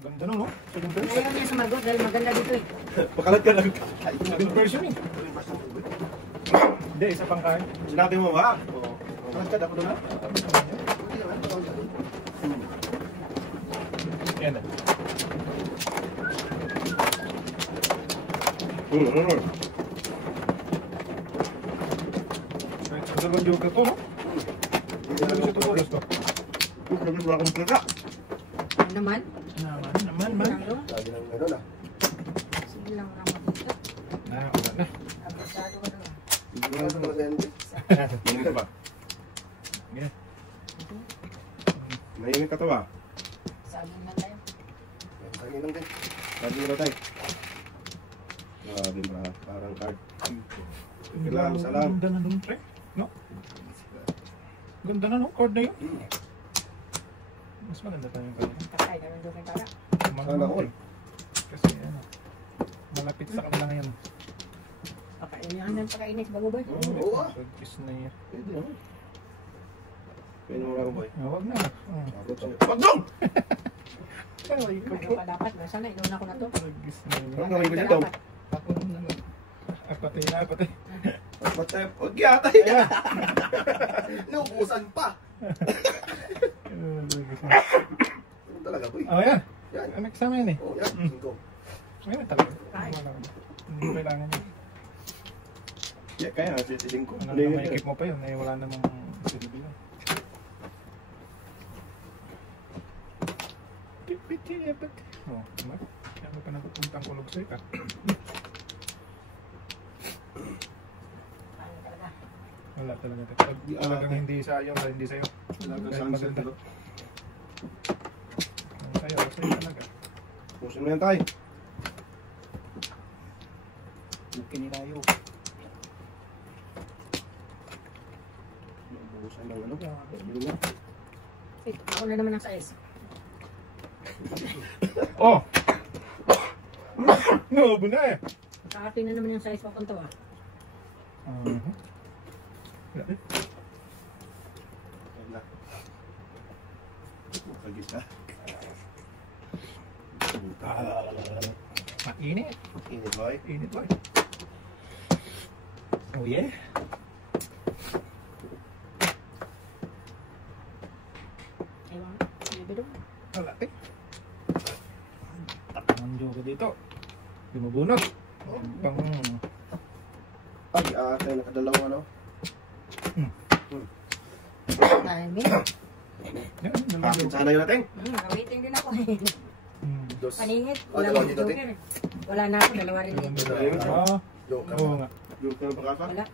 Ang ganda no? Second version. Ayaw niya sumagot dahil maganda dito eh. Pakalat ka lang. Second version eh. Hindi, isa pang kain. Sinabi mo ba? Oo. Pakalat ka, dapat na. Yan na. Sa dalawang yoga to, no? Hindi na siya tutulos to. Sabi mo akong pera. Naman? Naman, man. Lagi nang meron ah. Sige lang lang dito. Wala na. Abasado ka na. Hindi mo lang sa sende. Mahinig ka ba? Ganyan. Mahinig ka to ba? Saging lang tayo. Saging lang din. Saging lang tayo. Grabe ba? Parang card. Salam, salam. Ganda na nung pre. No? Ganda na no? Chord na yun. Mas maganda tayo yung kanina. Patay, naman doon kay Tara. Sana all. Kasi ano, malapit sa kanila ngayon. Pakainihan ng pakainis bago ba? Oo ah. Kiss na yan. Pwede naman. Pwede mo lang boy. Huwag na. Wag dong! Ano pa dapat? Sana inuuna ko na to. Kiss na yan. Ang gawin ko dyan dong. Ako na lang. Apatay na, apatay. Patay. Huwag yata yan. Naubusan pa. Ano talaga boy? Oh, yan. Yan. Ano kasama yan eh? Oh, yan. 5. Ayun, talaga. Hindi ko kailangan yun. Yeah, kaya nga, sisiling ko. Ano na may ikip mo pa yun? Eh, wala namang silbi yun. Oh, Mark. Kaya mo pa napupuntang kulog sa'yo ka. Wala talaga. Pag talagang hindi sa'yo, hindi sa'yo. Kahit maganda. Ang sa'yo talaga. Pusin mo yan tayo. Bukin ni tayo. Naubusan ng ano? Yun na. Ako na naman ang size. Oh! Naubo na eh. Kakati na naman yung size papunta ah. Yan na. Kagis na. Mainit. Init boy. Init boy. Oh yeah. Ewan, bebe doon. Wala eh. Ang joke dito. Lumubunot. Pang... Ay, tayo nakadalawang ano. Timing. Yan, Akin sana yun natin. Waiting din ako eh. Dos. Paningit. Oh, Wala dalawa akong dito, joker eh. Wala na ako, dalawa rin dito. Oo. Joke Oo nga. Joke ka ng pagkasa? Wala.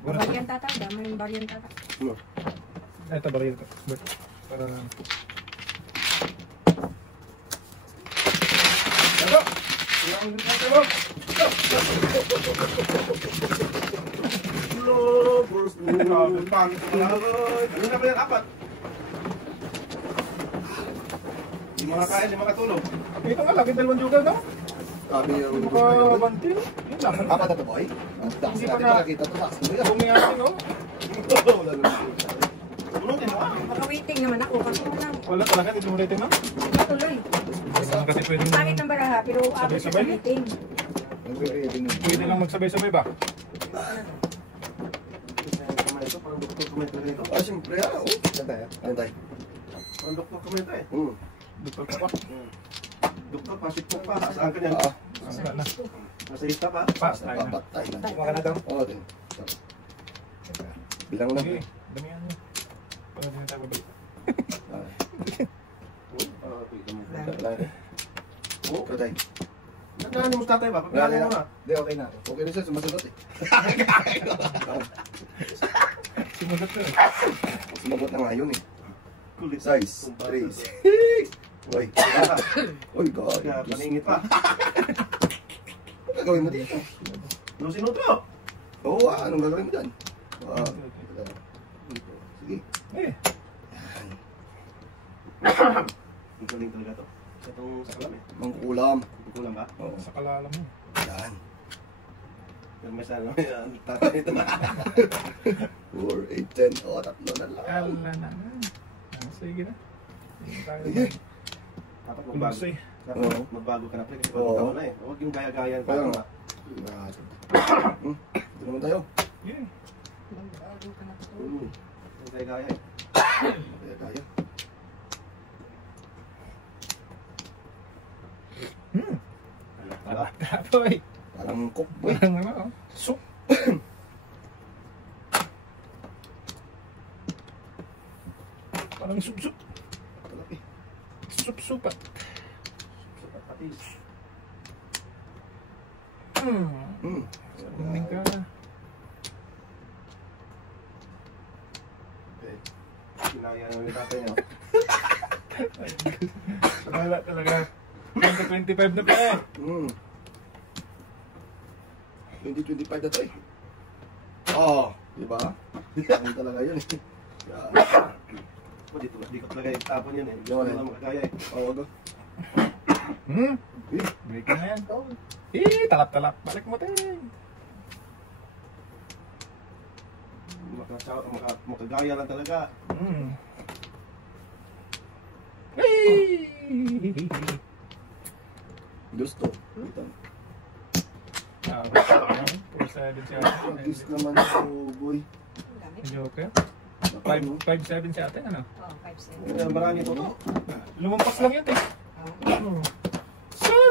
Bariyan tata, dami yung bariyan tata. Ano? Ito, baril ito. Para... Ano? Ilang din natin mo? Lovers, lovers, pangit ko lang. Ano na ba yan? 4? Hindi makakain, hindi makatulog. Ito nga, lagi dalawang joker no? Sabi yung... Hindi makabanti no? Yun lang. Apat na to boy? Hindi pa nakakita to. Bumiyati no? Wala na. Unutin mo ah. Baka-waiting naman ako, kasi wala. Wala talaga, dito mo ulitin no? Hindi tuloy. Kasi pwedeng... Pangit ng baraha, pero abot siya sa Sabay-sabay. meeting. Pwede lang magsabay-sabay ba? Parang doktor kumento nito. Ah, siyempre ah. Antay. Parang doktor kumento eh. Doktor ka pa? Doktor, pasik mo pa. Saan ka niyan? Saan na? Nasa lista pa? Pass tayo na. Patay na. Kuha ka na daw? Oo, din. Bilang lang. Sige, damihan nyo. Pwede na tayo babalik. Oo, patay. Nagdaan mo tatay ba? Pagkakalin mo na. Hindi, okay na. Okay na siya, sumasagot eh. Simulat na eh. Sumagot na nga yun eh. Kulit. Size, 3. Uy. Uy, God. Kaya paningit pa. Ano gagawin mo dito? Lusin mo to. Oo, anong gagawin mo dyan? Sige. Eh, Ang galing talaga to. Itong sa kalam eh. Mangkulam. Kukulang ba? Oo. sa kalala mo. Yan. Yung may sana. Tatay ito na. 4, 8, 10. Oh, tatlo na lang. Ala na. Sige na. Sige tayo. Sige. Dapat magbago. Lusoy. Dapat Oo. magbago ka na pre. Kasi Oo. bagong taon na eh. Huwag yung gaya-gaya. Kaya nga. Ito naman tayo. Yeah. Magbago ka na to. Yung gaya-gaya eh. Kaya tayo. Wala. Tapoy. Parang cook, boy. Parang ano, oh. Soup. Parang soup-soup. Talaki. Soup-soupat. Super patis. Hmm. Kuning ka. Okay. Kinaya naman yung tatay niyo. Wala talaga. 2025 na pa eh. 2025 na to eh. Oo. Diba? Ano talaga yun eh. Di ko talaga itapon yun eh. Gusto Yun ko eh. lang makagaya eh. Oo, go. Break na yan. Talap-talap. Balik mo tayo. Makagaya lang talaga. Gusto. Ito. 4-7 siya. Gusto naman ako, boy. Dami. Joker. Ano? 5-7 siya ate. Ano? Oh, 5 cents. Marami ito to. Lumampas lang yun eh.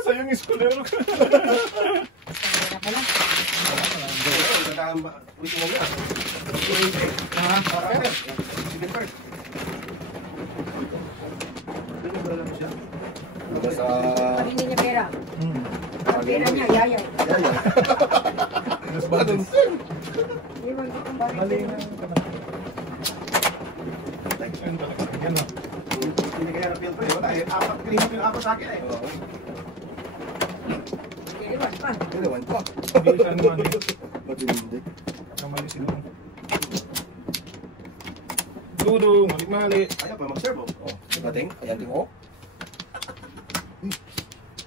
Sayang eskulero ka. Basta na pala. Ulit mo niya. Sige first. Basta... Pag hindi niya pera. Ang pera niya, yayay. Yaya. Mas badon. Iwan ko kung bakit. Mali na. Ayun pala. Yan o. Hindi kaya na-filter eh. Wala eh. Pinimot yung apat sa akin eh. Iwan pa. Ginawan pa. Hindi siya naman. Ba't hindi? Kamali sila. Dudong. Mali-mali. Ayaw pa mag-serve oh. Oh, dating. Ayan din ko.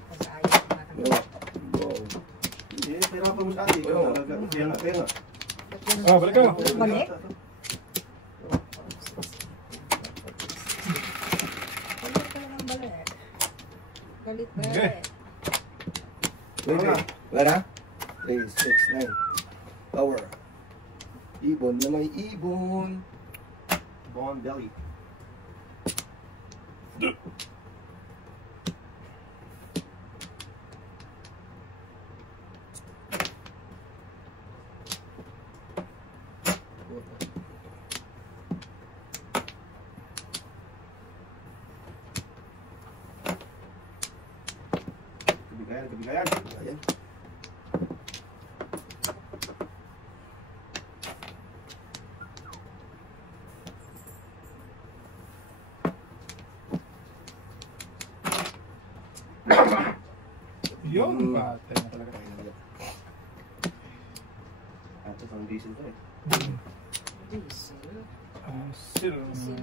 Basta ayaw. Yo. Go. Hindi, pero pa mo sa atin. Kaya nga, kaya nga. Ah, balik ka. Balik? Galit ka naman balik. Galit ba? Okay. Wait, wait. Wala na? 3, 6, 9. Power. Ibon na may ibon. Bone belly. Kebigayan, kebigayan. Ayan. Yun. Patay na talaga. Ito, foundation to eh. Diesel. Sil. Diesel.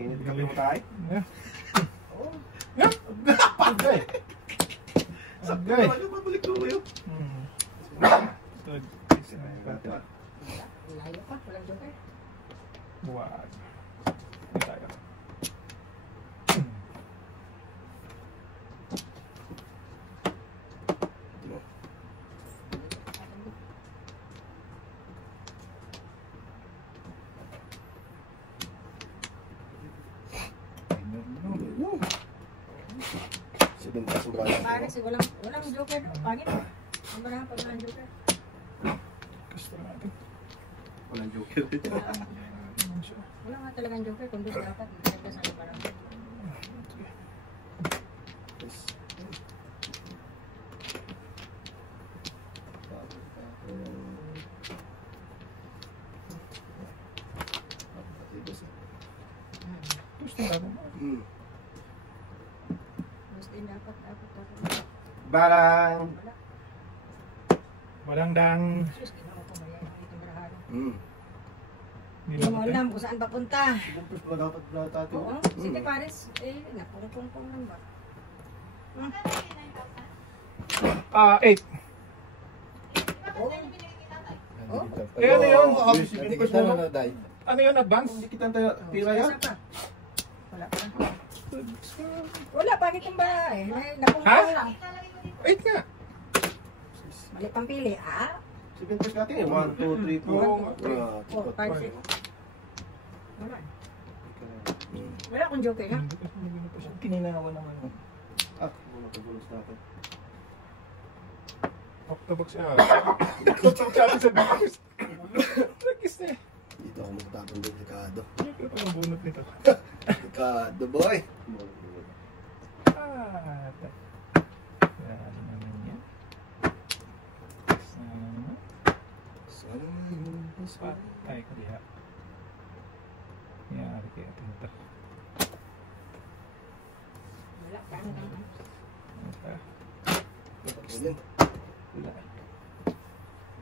Init ka mo tayo? Yeah. Oh. Yeah. Okay. Sakto Okay. naman yung pabalik ko kayo. Good. Layo pa. Walang joker. Wag. Hindi tayo. Woo. 7,000 dollars. Pare, kasi walang joker. Pangit. Ang marami pag walang joker. Gusto natin. Walang joker. Ano siya? Wala nga talagang joker. Kung doon dapat, ilagay sa parang. Yes. Gusto natin. Hmm. Mas din dapat. Barang. Wala. Walang dang. Sus, ginawa ko ba yan? Itong barahan. Hmm. Hindi Hindi mo natin. alam kung saan papunta. Bumpers pala dapat pala tayo. Oo. Sige, pares. Napungkong lang ba? 8. Oo. Oh? Eh, ano yun? Natikit na na, Day. Ano yun, advance? Hindi kita tayo tira yan. Isa pa. Wala pa. Wala, bakit yung bahay? Napunta Ha? lang. Wait nga. Mali pang pili. 7 pesos natin eh. 1, 2, 3, 4. Oo. 4, 5, 6. Wala. Wala akong joke ha? Kininawa naman. Ah, muna pagulos natin. Octobox siya. Octobox siya sa box. Nagkis na eh. Dito ako magtatapon ng Ricardo. Ito pa ang bunot nito. Ricardo, boy! Ah, yan naman yan. Sana. Sana ngayon, Patay ka diha. Yari kaya ito. Wala ka na. Wala.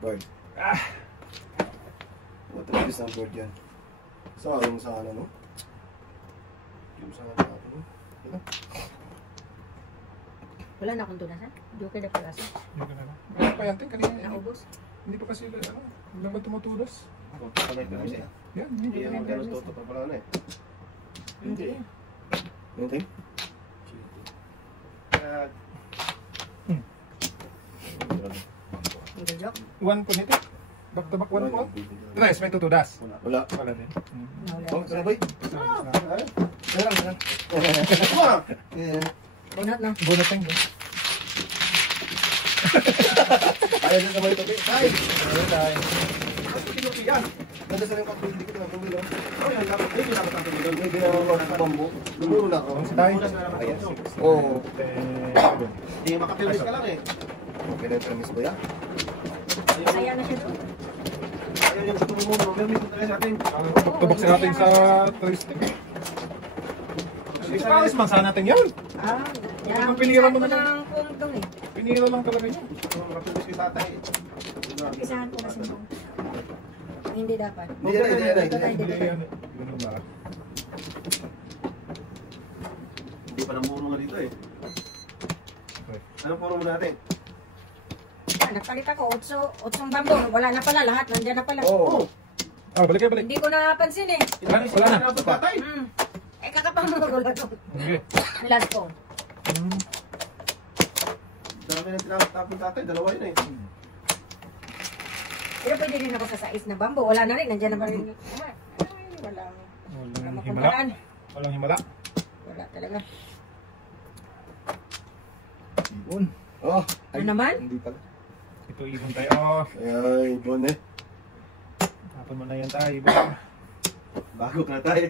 Bird. Ah! What a piece ng bird yan. Sayang sana, no? Yung sana natin, no? Wala na akong tunasan. Joke na pala sa. Hindi ka na lang. Ano pa yan? Kanina yan. Naubos. Hindi pa kasi, ano, hindi ba tumutulos? Panay ka kasi. Yan, hindi Hindi ka naman na. ganun toto pa pala na eh. Hindi. Okay? Kaya, Hindi joke. One po nito. Back to back one po. Nice, may tutudas. Wala. Wala din. Nawala. Oh, sana, boy? Sana, sana. Bunot no? Bunot lang yun. Ayaw na naman ito, boy. Ay! Ano tayo? yan. Nandun sa yung pag hindi ko na pumilo. Oh, yan. Dapat kayo dapat natin doon. May ginagawa sa bambu. Lumuro na ako. Ang sa tayo? Unas na naman Ayan. tayo. Oo. Hindi makapilmis ka lang eh. Okay na yung premise, boy, ah. Masaya na siya doon. Ayaw yung gusto mo muna. May mito talaga sa atin. Tubok sa natin sa touristic. Ipalis man sana natin yun. Yan ang Pinira mo ko na ng punto eh. Pinira lang talaga yun. Makapilmis kay tatay. Umpisahan ko kasi mo. Hindi dapat. Hindi, hindi, hindi. Hindi yan. Ganun ba? Hindi pa namuro nga dito eh. Anong puro mo natin? Nagpalit ako, 8 bambo. Wala na pala, lahat nandiyan na pala. Oo. Ah, balik kayo, balik. Hindi ko napansin eh. Wala na. Tatay. Eh, kakapang mga gulo to. Okay. Last ko. Dami ng tinatapon tatay. Dalawa yun eh. Pero pwede rin ako sa sais na bambo. Wala na rin, nandiyan na pa rin. Ay, walang Walang himala. mapuntahan. Walang himala. Wala talaga. Ibon. Oh. Ano naman? Hindi pala. Ito ibon tayo. Oh, Ay, ibon eh. tapon mo na yan tayo. Ibon. Bago ka na tayo.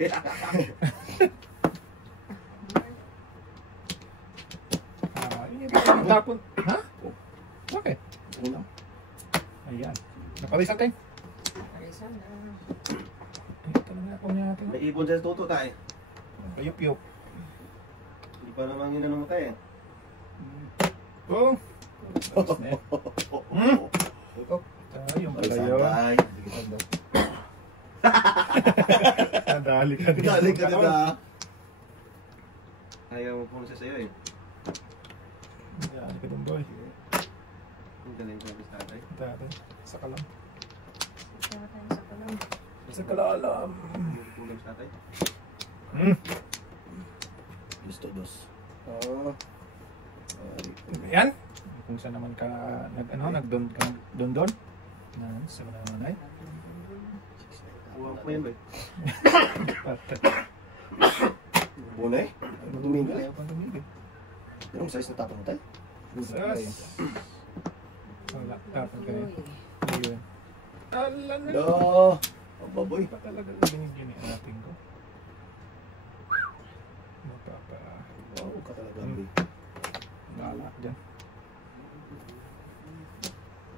Hindi ko tapon. Ha? Bakit? Ano? Ayan. Napalis natin. Parisan na. Ito na nga po natin. May ibon dyan sa tuto tayo. Payup-yup. Hindi pa naman ginanong mo tayo eh. Oh. Ikaw. Tayo Ay, pala yun. santay. Nadali ka din. Dali ka na na. Ayaw mo po siya sa'yo eh. Nadali ka din, boy. Ang galing ko sa tatay. Dati. Sa kalam. Sama tayo sa kalam. Sa kalalam. Kulang sa tatay. Gusto dos. Ah. Yan. Kung saan naman ka nagdon ka don. Sa nanay. Kuha ko yan ba eh. Buna eh. Tumigil eh. Ayaw pang tumigil. Pero ang size na tapon tayo. Sas. Wala. Tapon ka rin. Ayun. Ala na. No. Ang baboy. Pa talaga binigyan ni ating ko. Magpapa. Wow, ka talaga. Boy. Wala. Diyan.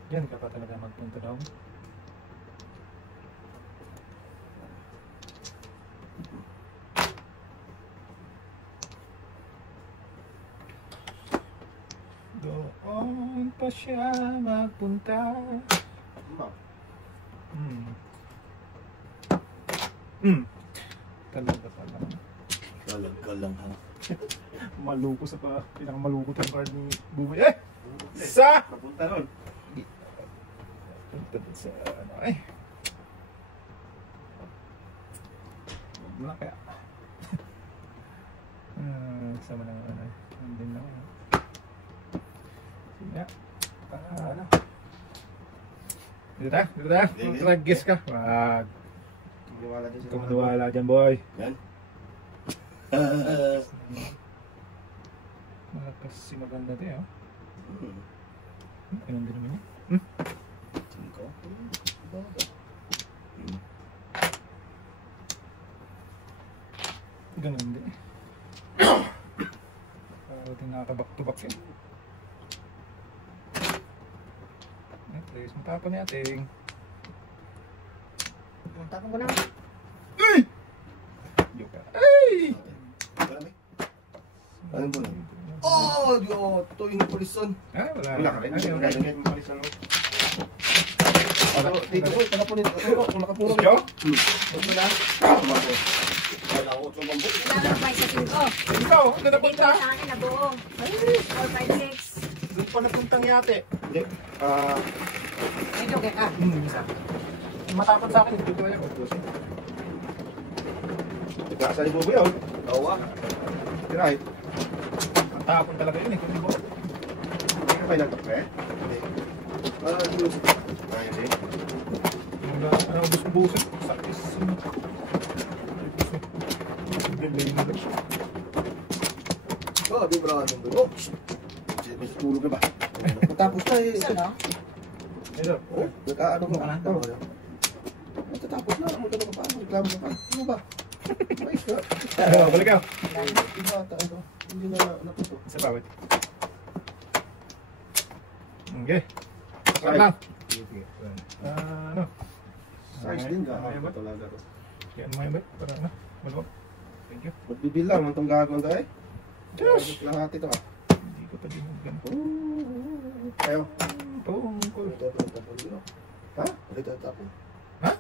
Diyan ka pa talaga magpunta daw. Doon pa siya magpunta. Talaga pala. Talaga lang ha. Maluko sa pinakamalukot ang card ni Buboy. Eh! Sa! Kapunta ron. Sa ano ay. Wala kaya. Sama ng ano. Andin lang. Sige. Ano? Dito ta? Trag-guess ka. Wag. Maniwala din Ikaw maniwala dyan, boy. Yan. Malakas si maganda din, oh. Hmm. Ganun din naman yun. 5. Ganun din. Parang nakakabak-to-back yun. Please, matapon natin. Tapon ko na. Yoka. Ay! Marami. Anong po na? Oh, Diyo! Ito yung polison. Ah, wala. Wala ka rin. Ay, Hindi okay. ka rin polison. Dito po, nakapunin. Kung nakapuro. Gusto? Gusto na? Tumako. Wala ko. Tumambok. Kailangan ng 5 sa 5. Ikaw, ang ganda Dito punta. sa akin na buo. 4, 5, 6. Doon pa nagpuntang yate. Hindi. Medyo okay ka. Isa. Matapon sa akin, dito kaya ko. Nagkasa ni Bobo yun. Tawa. Right. Matapon talaga yun eh. Kung di ba? Hindi ka kayo nagtakpe? Hindi. Hindi. Ano, gusto-buso. Sakis. Oh, di bro. Oh, may tulog ka ba? Matapos na eh. Isa, no? Ito. Oh, nagkaano ka? Matatapos na. Magkano ka pa? Reklamo ka pa? Ano ba? Mais ka? Balik ka. Iba, tayo. Hindi na naputo. Isa pa, wait. Okay. Sakit lang. Ano? Size din ka. Ano ba? Talaga to. Yan mo yan ba? Para ano? Wala. Thank you. Magbibilang ang itong gagawin tayo. Diyos! Lahat ito ah. Hindi ko pa dinugan. Kayo. Tungkol. Ha? Ulit ang tapon. Ha?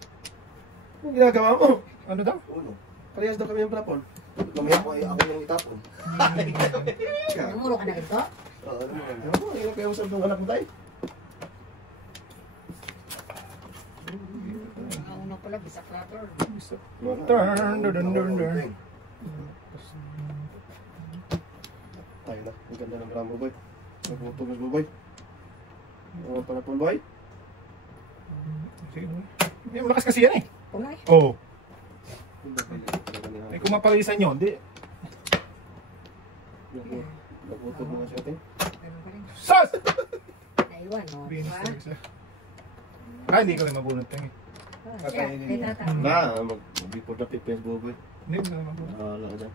Anong ginagawa mo? Ano daw? Uno. Parehas daw kami yung plapon. Mamaya ko ay ako yung itapon. Namuro ka na ito? Oo, ano mo? Ano mo? Hirap kayo usap ng anak mo tayo. Ang una pala, bisa clapper. Turn, dun, dun, dun. Tayo na. Ang ganda ng gramo, boy. Nagputugas mo, boy. Oo, palapon, boy. Sige, hindi, malakas kasi yan eh. Pulay. Oo. Ay, kung mapalisan nyo, hindi. Nagputog mo nga siya, ting. Ganun pa rin. Sas! Naiwan, no? Binis Diba? talaga siya. Ah, hindi ko rin mabunod tayo eh. Siya, may tata. Na, mag-before the pipes, boy. Hindi ko na mabunod. Wala ka dyan.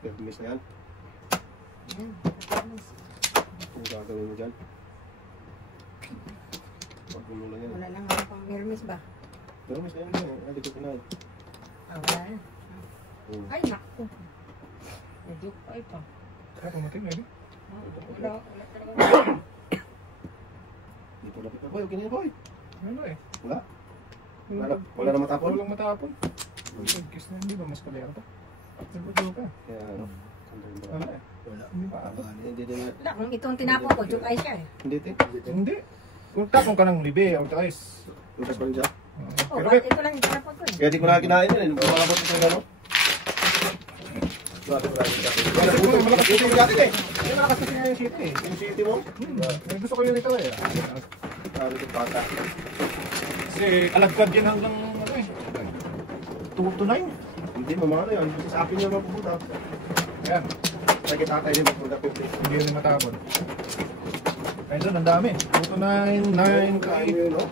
Permis na yan. Yan. Kung gagawin mo dyan. Pagpulo lang yan. Wala lang ako pang Hermes ba? Permis na yan. Hindi ko pinahin. Wala na. Oo. Ay, naku. Medyo pa ito. Kaya pumatay na eh. Wala talaga. Hindi po lapit na, boy. Okay na yan, boy. Ano eh. Wala. Wala na matapon? Walang matapon. Kiss na hindi ba mas kalera pa? Nagpatulo ka. Kaya ano. Wala eh. Wala. Hindi pa ako. Hindi din na. Wala, kung itong tinapon ko, joke ay siya eh. Hindi din. Hindi. Kung tapon ka ng libe, o guys. Lutas pa rin siya. Oh, Pero bakit ito lang yung tinapon ko eh. Kaya di ko na kinain yun. Malabot ito yung ano. Malakas ito yung gatin eh. Ay, malakas kasi nga yung city eh. Yung city mo? Ay, gusto ko yun ito eh. Ano yung pata? Kasi alagkad yan hanggang ano eh. 2 to 9. Hindi, mamano yan. Kasi sa akin yung mapupunta. Yan. Sa kita tayo din magpunta 50. Hindi yun yung matapon. Ayun doon, ang dami. 2 to 9, 9, Kain 5. yun, no?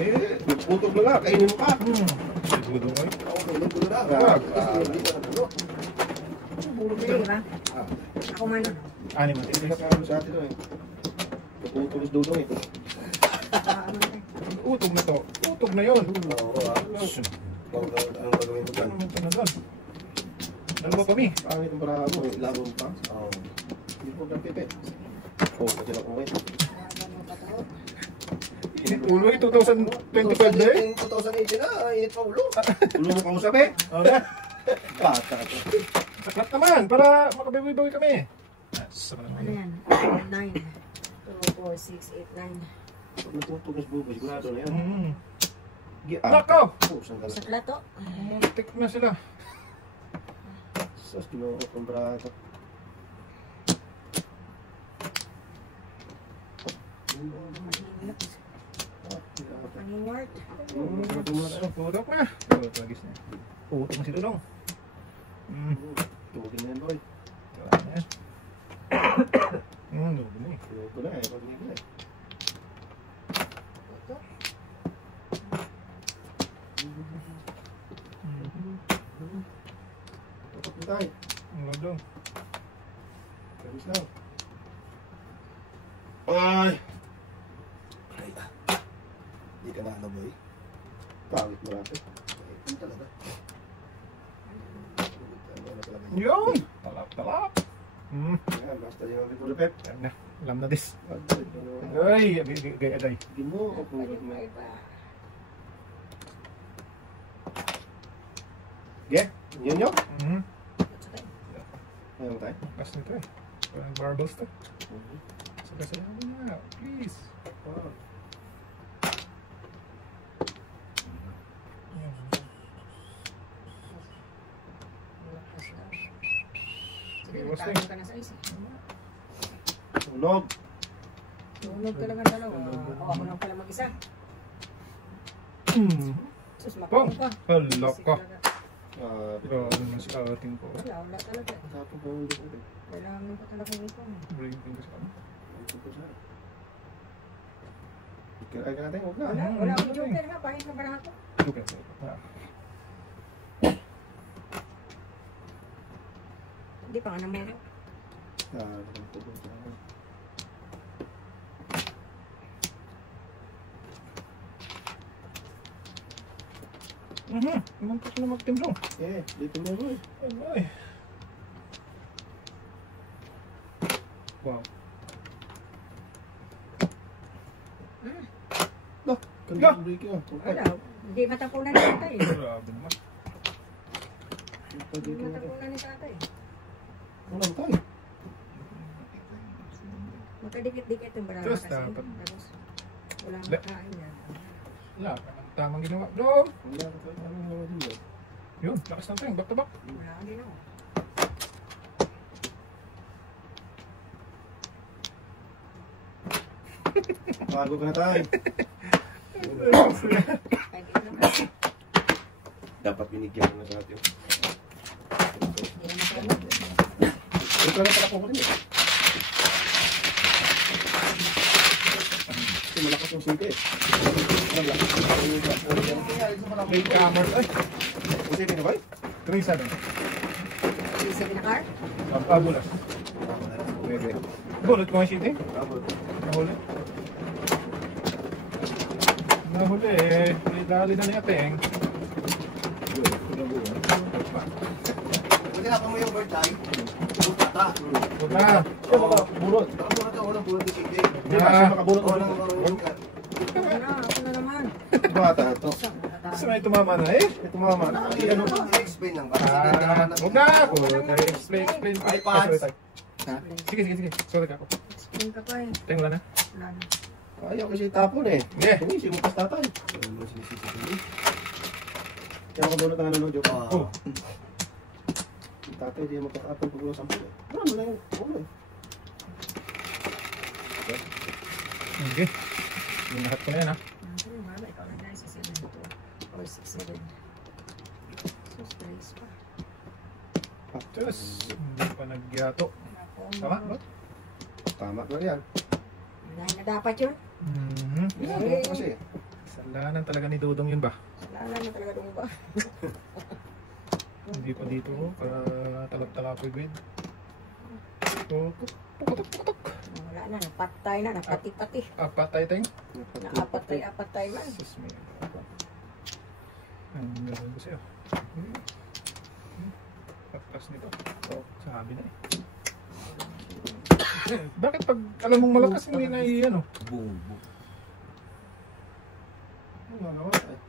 Eh, nagputog na nga. Kainin mo pa. Siguro kayo. Ako, kainin ko na lang. Hindi na nabulo. Sige ba? Ako man. Anim at Hindi na kamo sa atin, eh. Nagputog is dudong ito. Ano na eh. Utog na to. Utog na yun. Oo, anong gagawin mo dyan? Ano ito na doon? Dalawa kami. Pangit ang para mo, laro mo pa. Oo. Hindi po kang pipe. Oo, kasi lang okay. Ano ba ito? Ulo eh, 2025 na eh. 2018 na, init pa ulo. Ulo mo kausap eh. Okay. Bata ka. Saklat naman, para makabawi-bawi kami. Ano yan? 9, 2, 4, 6, 8, 9. Pag natutugis bubo, sigurado na yan. Nako! Saan ka Sa na? plato. Muntik na sila. Sas, kinuha ko ang brato. Paninort. Putok na. Tagis na. Putok na si Dudong. Tugin na yan, boy. Wala na yan. Dudong eh. Kinuha ko na eh. Pag nila eh. Ito. Tutok na tayo. Dudong. Tapos lang. Ay! Ay, Hindi ka na ano, boy. Pangit mo natin. Ano talaga? Ano talaga yun? Yun! Talap. Ayan, basta yung mga puro pep. Yan na. Alam na dis. Ay, Ay, gaya day. Gino, o kung Pwede pa iba. Ge, yun yun? Ayaw mo tayo? Pas nito eh. Walang barbells to. Sabi mo na. Please. Wow. Sige, Boss, nagtago ka na sa isa. Sunog. Tulog ka lang ang dalawa. O, ako lang pala mag-isa. Sus, Pong! makaw ka. Hala ka. Grabe. Grabe na si ating ko. Wala talaga. Tapos ba yung dito? Kailangan ko talaga nito. Breathing kasi kami. Ay ka natin, huwag na. Wala akong joker ha, pahit na barato. Okay. Hindi pa nga naman. Muntik na magtimlong. Eh, dito mo boy. Ay. Wow. Dah, Ga! kanya break yun. Wala, hindi matapunan ni tatay. Grabe naman. Hindi matapunan ni tatay. Wala mo tayo. Magkadikit-dikit yung barato Diyos, kasi. dapat. Tapos, wala Le- makain yan. Wala ka ng tamang ginawa. Dong! Wala ko tayo. Ano yung mga dito? Yun, lakas ng tayong. Back to back. Wala ka din ako. Bago ka na tayo. Kahit ito lang. Dapat binigyan mo na sa atin. Hindi na makain. Ito na pala po ko rin eh. Kasi malakas yung sinte eh. May camera. Ay, Kasi ito na ba? 3-7. Sisig na car? Bulas. Pwede. Bulot ko ang sheet eh. Abot. Nahuli. Nahuli eh. May dali na niya teng. Kasi napa mo yung bird tayo. Buta ta. Buta. Siya makabulot. Makabulot ako ng bulot ni Sige. Di ba siya makabulot ako ng Ako na naman. bata ito. Gusto na tumama na eh. Ito mama. Ano ba? I-explain lang ba? Huwag na ako. Explain. Ay, pants. Sige. Sorry ka ako. Explain ka pa eh. Teng wala na. Wala na. Ayaw kasi tapon eh. Yeah. Sinisi mo pas tatay. Kaya makabulot ang ano joke. Oh. Tatay di magkakapon pag ulo sampo eh. Ano na yung ulo eh. Okay. Yung lahat ko na yan ha. Ano ba? Ikaw na guys. 7-2 or 6-7. Sus, trace pa. Diyos. Hindi pa nagyato. Tama ba? Tama ba yan? Dahil na dapat yun. Yan, kasi. Salanan talaga ni Dudong yun ba? Wala na talaga doon ba? Hindi pa dito. Para talap-talapoy bed. Putok. Wala na. Napatay na. Napati-pati. Patay tayong. Nakapatay man. Sus me. Ang gagawin ko sa'yo. Patras nito. Sabi na eh. Bakit pag alam mong malakas hindi na ano? Bubo. Ano nga naman eh.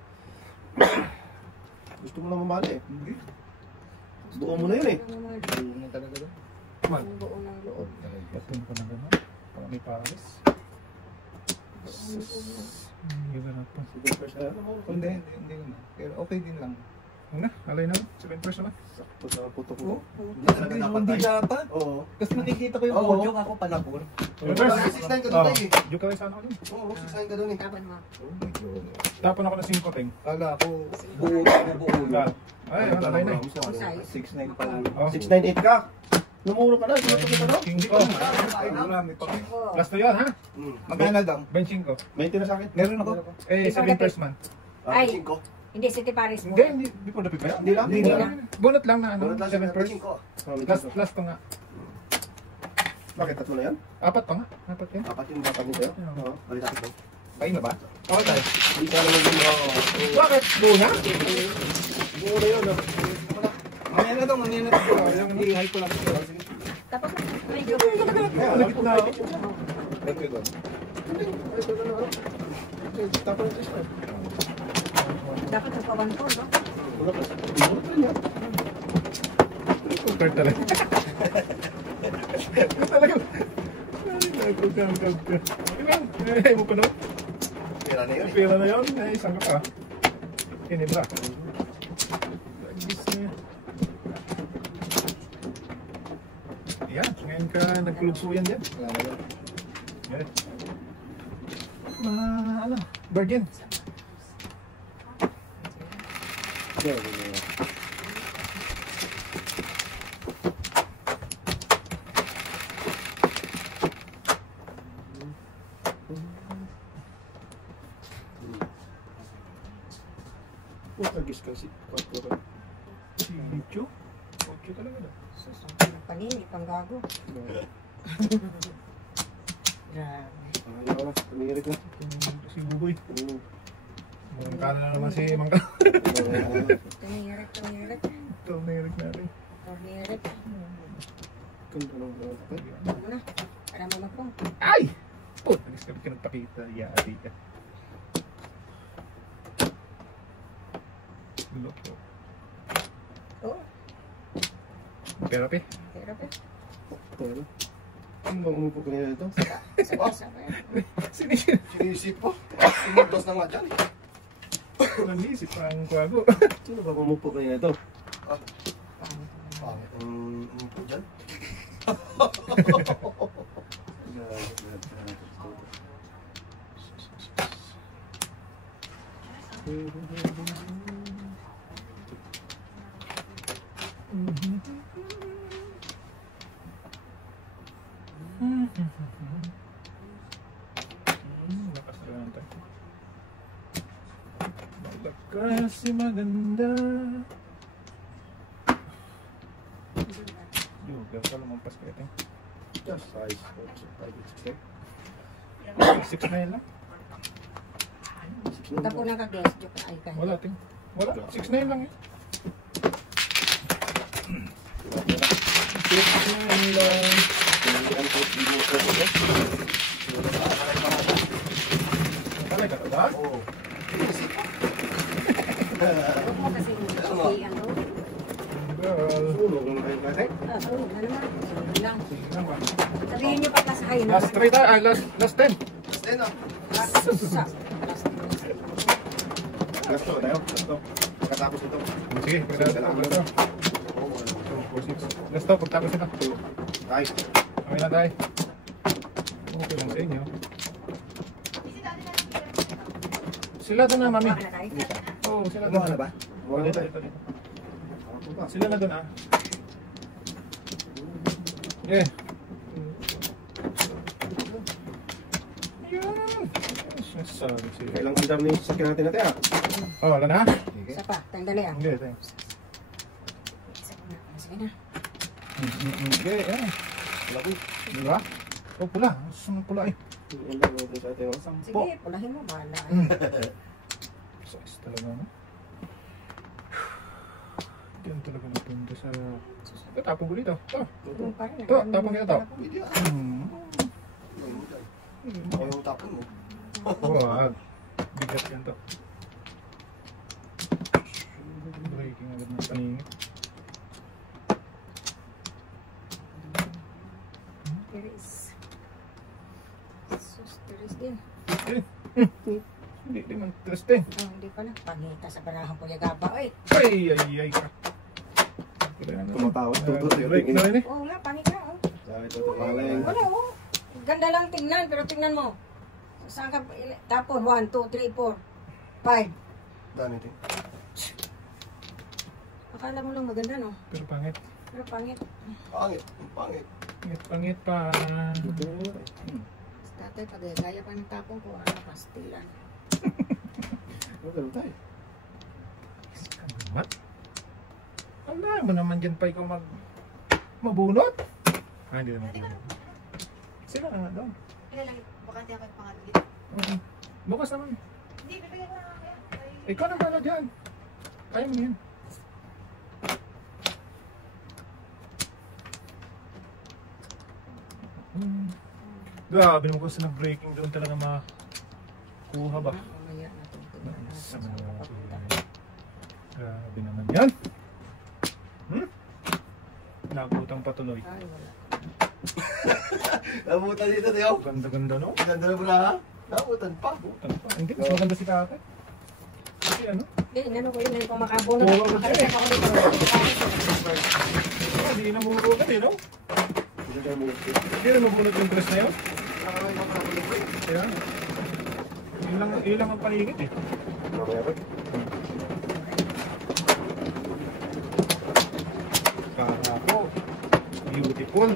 Gusto mo lang mamali eh. Buo mo na yun eh. Ano talaga doon? Come on. Ang buo ng loob. Patun ko na gano'n. Para may pares. Yung ganun pa. Sige, first na. Hindi naman. Pero okay din lang. Una, alay na. 7 first naman. Sakto sa puto ko. Hindi dapat. Oo. Kasi nakikita ko yung Oo. audio ako palabor. Yung first. 6'9" ka doon, tayo eh. Yung kaway sana ako dun. Oo, 6'9" ka doon eh. Tapan mo. Tapon ako na 5 ting. Kala ko buo. Ay, alay na. Ang size. 6'9 pa lang. Oh. 6'9", 8 ka. Lumuro ka na. Lumuro ka na. 5. Marami pa. Oh. Last to yun, ha? Magkano lang? Benching ko. 20 na sa akin. Meron ako. Eh, 7 first man. Ay. 5. Hindi, City Paris mo. Hindi, before the prepare. Hindi lang. Hindi lang. Bunot lang na ano, Bunot lang 7 first. 5. Last to nga. Bakit tatlo na yan? 4 pa nga. 4 yan. Apat yung dapat nito. Oo. Balik natin ito. Kain na ba? Okay tayo. Hindi ka naman yung Bakit? Luna? buo na yun. Mamaya na to. I-high ko lang. Tapos, medyo. Lagit na ako. Thank you, God. Tapos na siya. Dapat nagpawan ko, no? Wala pa. Buo pa rin yan. Cooker talaga. Talaga. Ay, nagkukangkag ka. Ay, mo pa no? Pera na yun eh. Pera na yun. Ay, isang ka pa. Kinibra. Lagis na. Yan, ngayon ka nagkulubsuyan dyan. Yan. Ano? Bargain. Yan, yan. Agis kasi. Si Licho. Licho talaga na. Panini, panggago. Grabe. Ayaw na. Tumirik na. Si Buboy. Oo. Mangkana na naman si Mangka. Tumirik. Ito, nairik natin. Tumirik. Ganda ng mga kapal. Ano na? Para mo magpong. Ay! Oh, nagis ka nagpakita. Yati ka. Loko. Oo. Therapy. Therapy. Pero, ano bang umupo ka nila ito? Sa Sinisip. Sinisip po. Sinuntos na nga dyan eh. Nanisip pa ang kwago. Sino ba umupo ka nila ito? Pangit ang umupo dyan. Lakas na tayo. Malakas si maganda. Yoga ka lumampas ka ito. Just size. 6'9" lang. Tapo na ka-guess. Joke na ay ka. Wala ting. Wala. 6'9" lang yun. 6'9" lang. Talay ka ba? Oo. Huwag mo kasi ano. Girl. Sunog naman kayo natin. Oo, ano na. Sige lang. Sige lang ba? Sabihin niyo pa kasi kayo na. Last 3 tayo. Last 10. Basta yun ah. Sa. Gasto tayo. Gasto. Pagkatapos ito. Sige, pagkatapos ito. Last to, pagtapos ito. Ay. Okay na tayo. Okay lang sa inyo. Sila doon na, mami. Baka na tayo. Oo, sila Ano doon na ba? Wala Dito, tayo. dito, dito. Sila na doon, ah. Yeah. Yan. Sabi siya. Kailang andar na yung sasakyan natin natin ah. Oh, wala na? Isa pa. Tandali ah. Hindi, thanks. Isa pa na. Sige na. Okay, yan. Wala ko. Diba? Oh, pula. Sunod pula eh. Yung andar natin sa atin. Sampo. Sige, pulahin mo. Bahala. Size talaga, no? Diyan talaga napunta sa... Ito, tapong ko dito. Ito. Yung pa rin. Ito, tapong kita to. Pwede ah. Ako yung tapon mo. Wag. Bigat yan to. Breaking agad ng paningit. Tiris. Sus, tiris din. Eh, poste. Oh, hindi pala. Pangita sa barahan po yagaba. Ay, Ay ka. Tumatawag, tutot yun. Break na rin eh. oo nga, pangita. Oh. Sabi ito, tumaling. Wala, oh. Ganda lang tingnan, pero tingnan mo. Saan ka tapon? 1, 2, 3, 4, 5. Dami ito. Akala mo lang maganda, no? Pero pangit. Pero pangit. Pangit, pangit. Pangit pa. Tatay, pag gaya pa ng tapon ko, ano, pastilan. Ano ganun tayo? What? Wala mo naman dyan pa ikaw mabunot. Hindi naman. Sila na nga daw. Bakante ako yung pangalan dito. Bukas naman. Hindi, bibigyan ko na kaya. Ikaw na pala dyan. Kaya mo yan. Grabe naman kung sa nag-breaking doon talaga makuha ba? Mamaya na ito. Grabe naman yan. Nabutang patuloy. Ay, wala. Nabutan dito, Teo. Ganda-ganda no? Ganda na bra, ha? Nabutan pa. Butan pa. Hindi, mas maganda si tatay. Kasi ano? Inano ko yun, kung makabunod. Oo, Makalitan ako dito. Hindi na mumurugan eh, no? Hindi na mabunod yung dress na yun. Kaya, yun lang ang paligid eh. Para po, beautiful.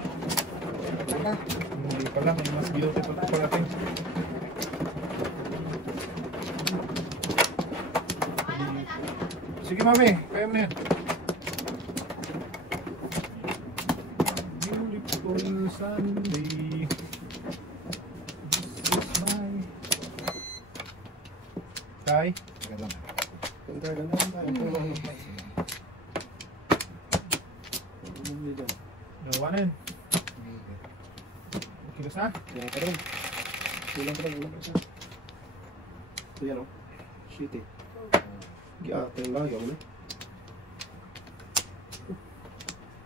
Wala. Hindi pala, may mas beautiful pa natin. Sige mami, kaya mo na yan. Beautiful Sunday. This is my... Tay? Ganda, ganda. Gawa na yun. Kilos na? Kaya ka rin. Kulang ka rin, kulang ka rin. Ito yan, oh. Shit, eh. Giatin lang, yun, eh.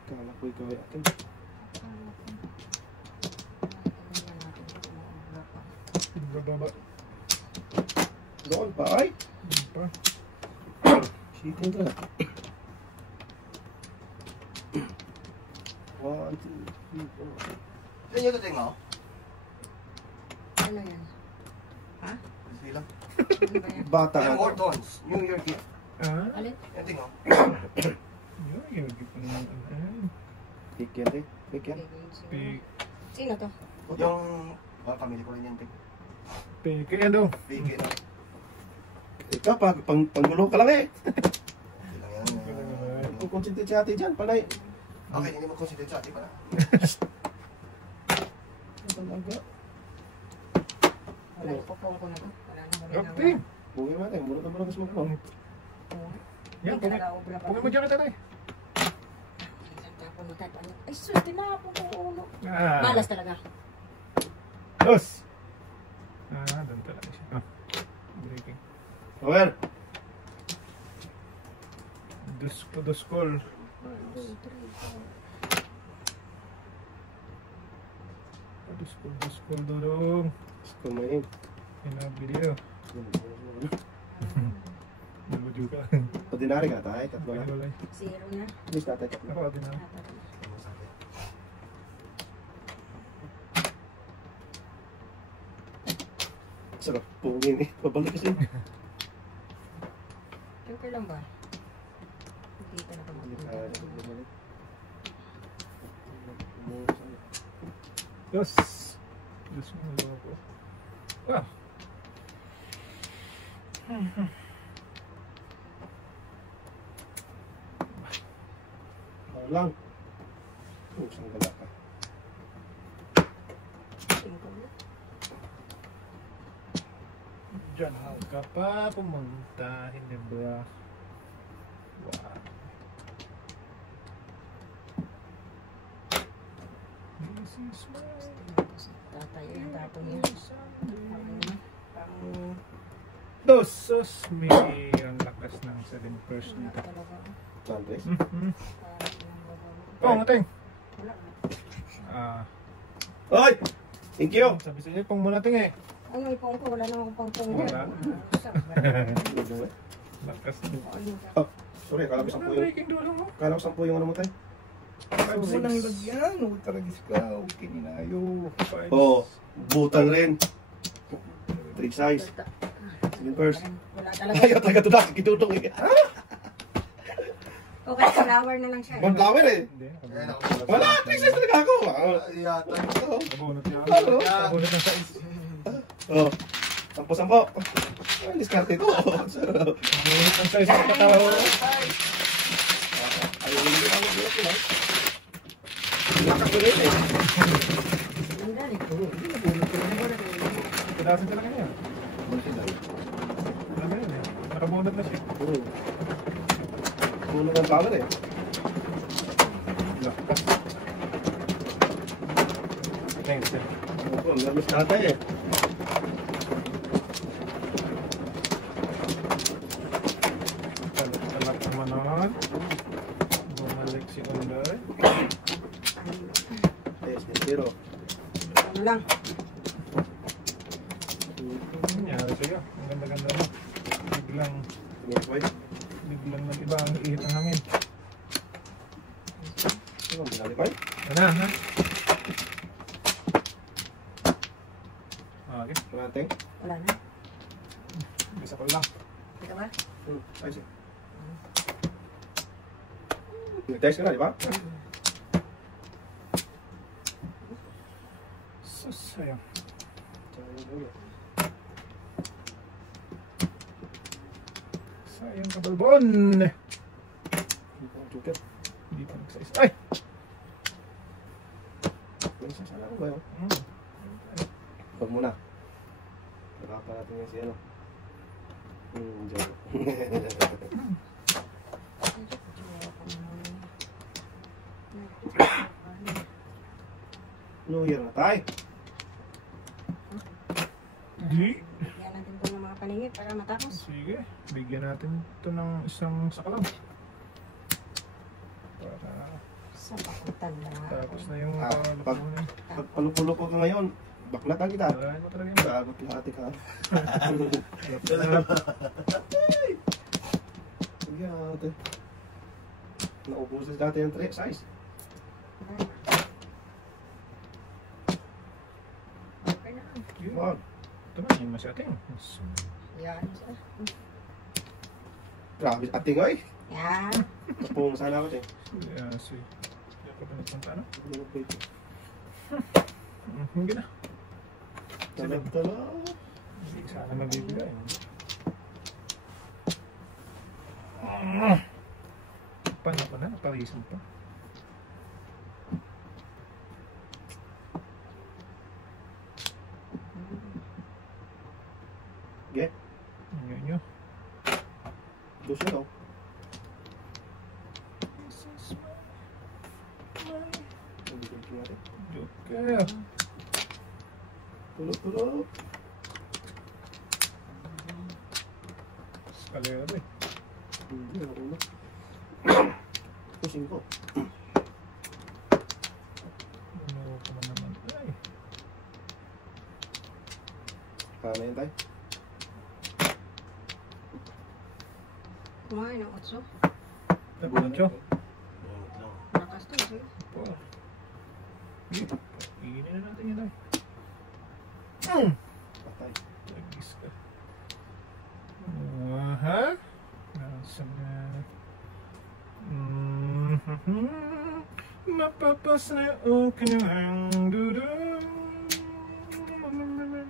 Kala ko ikaw ay atin. Bababa. Doon pa, ay. Pa. Shit, yun ka. 1, 2, 3, 4. Yan yung dating, oh. Ano yan? Ha? Sila. Ano ba yan? Bata Ay, ka. Mortons. New Year gift. Ah? Alin? Yan ting, oh. Yun, gift na naman. Pick yan, eh. Pick yan. Pick. Sino to? Yung, pamili ko rin yan, ting. Pick. Kaya daw. Big, no? Ikaw, panggulo ka lang, eh. Hindi lang yan. Kung konsentrate si ate dyan, panay. Okay, hindi mo consider sa atin pala. Talaga. Wala, ipopong ko na to. Wala na, wala na. Okay. Bugay mo natin, muna ka muna kasi magkano. Yan, Hindi talaga obra pa. pugay mo dyan na tatay. Tapon mo tayo. Ay, sus, tinapon ko ulo. Ah. Malas talaga. Dos. Doon talaga siya. Breaking. Over. Duskol. Duskol dudong. School mo yun. Pinabili. Ano juga? Ordinary ka tayo, tatlo na. Wala. Zero na. Please tatay, tatlo. Ako din na. Sarap pungin, eh. Pabalik kasi. Okay lang ba? Hindi ka na pa Balik. Dos. Dos mo na ako. Ah. Lang. Isang gala ka. Diyan ka pa pumunta. Hindi ba? Wow. This is my Tatay, yung tapon niya. Dos. May ang lakas ng 7% dito. Sante. Oh, mateng. Wala. Ah, Oy! Thank you! sabi sa inyo, pang muna ting eh. Ano ipon ko? Wala namang pangpong. Wala. Ano eh? Lakas. Oh, sorry, akala ko 10 yung... Breaking dulo mo. Akala ko 10 yung ano mo tayo. Huwag mo nang lagyan. Huwag taragis ka. Huwag kininayo. Oo, butan rin. 3 size. Sige first. Wala talaga. Ayaw talaga ito na, kitutong eh. Okay, flower na lang siya. One flower eh. Hindi. Wala, 3 size talaga ako. Yata. Nabunot niya. Ano? Nabunot ng size. Oo. 10-10. Ay, diskarte ito. Nabunot ng size ng katawa. Ayaw hindi ako bulat lang. Nakak ko rin eh. Ang galing. Padasan talaga niya. Alam mo yun eh. Nakabunot na siya. Tulog ng flower eh. Lakas. Thanks. Ako, ang nervous tatay eh. Talak naman naman. Bumalik si Unday. Yes, zero. Ano lang. Ano nangyari sa'yo? Ang ganda-ganda mo. Biglang nag-iba ang ihit ng hangin. Ano, binalipay? Ano ha? Okay. Marateng? Wala na. Bisa ko lang. Ika ba? Ayos eh. Nag-test ka na, di ba? Sayang. Sayang kabalbon. Joker. Hindi pa nagsa-isa. Ay! Sasala ko ba yun? Huwag muna. Nakapa natin yung si ano. Joker. New Year na tayo. Di. Bigyan natin ito ng mga paningit para matapos. Sige. Bigyan natin ito ng isang sakalam. Para Sa pakutan na. tapos na yung Pag palupulo ko ka ngayon, baklatan kita. Wala mo talaga yung Gagot lahat ka. Sige ate. Naubusan dati yung 3 size. Okay na. Wag. Ito na yung masyating. Yan. Grabe ating ay. Yan. Tapong sana ako eh. Si Yan ko pa nagpunta ano? Talag Hindi na. talag. Hindi sana mabibigay. Paano pa na? Parisan pa. Get. Nyo. Dos yun oh. Hindi ko ito natin. Joker. Tulog. Skalera eh. Hindi ako ulo. Pusing ko. Ano ko naman. Ay. Kaya yun tayo. Kumain ng 8. Nabucho. Lakas to. Sige. Po. Iinin na natin yun ay. Patay. Lagis ka. Aha. Nasa na. Mapapasao ka ng dudong.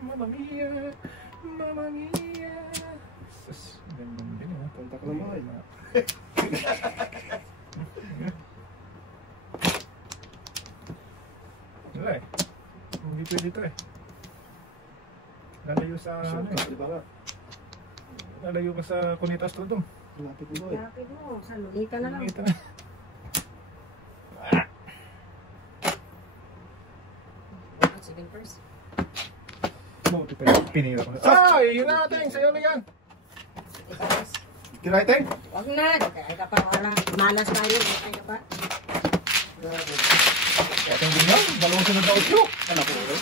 Mamma mia. Mamma mia. Sus. Ganda mo din ah. Punta ka naman ay. Wala eh. Hindi pwede ito eh. Lalayo sa ano eh. Di ba nga? Lalayo ka sa Kunitas to dong. Lapit mo eh. Lapit mo. Sa lulita na lang. Ito na. Sige first. Buti pa yun. Pinira ko na. Ay! Yun na natin! Sa'yo na yan! Kiraiteng? Huwag na. Kaya ka pa orang malas tayo. Kaya ka pa. Atong din yan. Dalawang sunod na 8. Anak ko.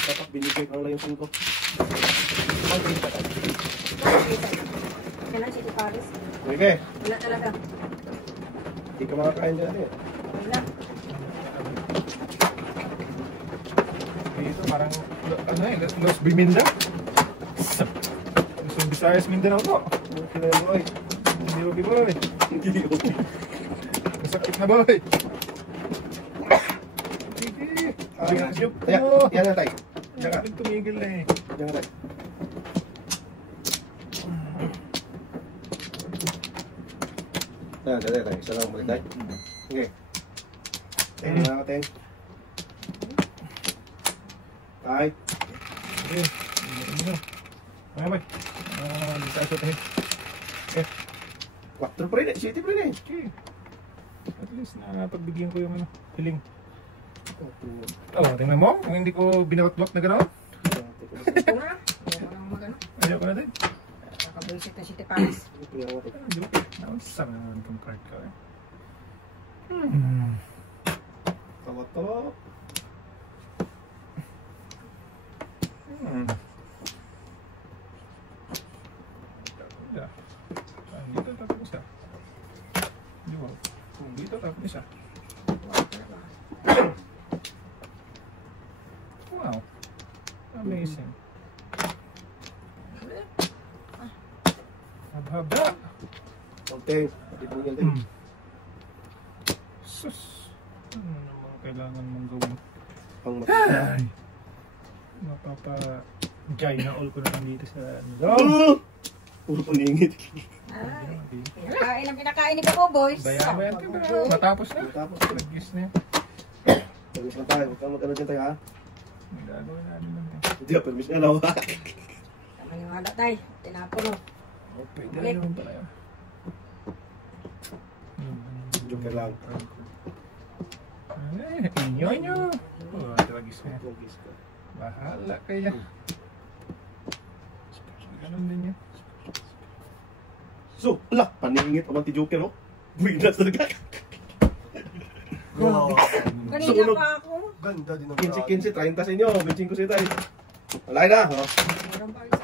Dapat binigay ko lang yung 5. Kailan si Paris? Okay. Wala talaga. Hindi ka makakain dyan eh. Okay lang. Dito parang, ano eh, Los Biminda. Los Visayas Mindanao to. Okay na yan, boy. Hindi okay boy. Hindi okay. Masakit na boy. Sige. Ayun, Yan na tayo. Diyan ka. Tumigil na eh. Diyan ka tayo. Tayo. Isa lang balik tayo. Okay. Tayo na natin. Tayo. Okay. Okay boy. Hindi tayo tayo. 4 pa rin eh. City pa rin eh. Okay. At least pagbigyan ko yung ano, hiling. Oh, tingnan mo. Kung hindi ko binawat-block na gano'n. Ito na. Ayaw ko nang magano. Ayaw ko na din. Nakabuisit na si Paris. Nasaan naman itong card ko eh. Tawa-tawa. Dito tapos isa. Dito tapos isa. Wow. Amazing. Haba-haba. Okay. Pati po yan tayo. Sus. Ano naman kailangan mong gawin? Pang makita. Ay! Mapapa-jay na all ko na lang dito sa ano. Oh! Puro paningit. Ay, pinakain ang pinakain ni Papa Boys. Bayan ka ba? Matapos na. Tapos, Nag-gis na yan. tapos na tayo. Huwag kang mag-ano dyan tayo ha. May gagawin natin lang yan. Hindi ka permission alaw ha. Maniwala tayo. Tinapon mo. Oh, pwede rin naman pala yan. Joke lang. Ay, inyo. Oh, tragis na yan. Bahala kaya. Ganun din yan. So, ala, paningit ang anti-joker oh. Buinas talaga. Wow. Kanina Sunog. pa ako. Ganda din ang 15-15, 30 sa inyo. 25 sa tayo. Alay na. Oh. Meron pa isa.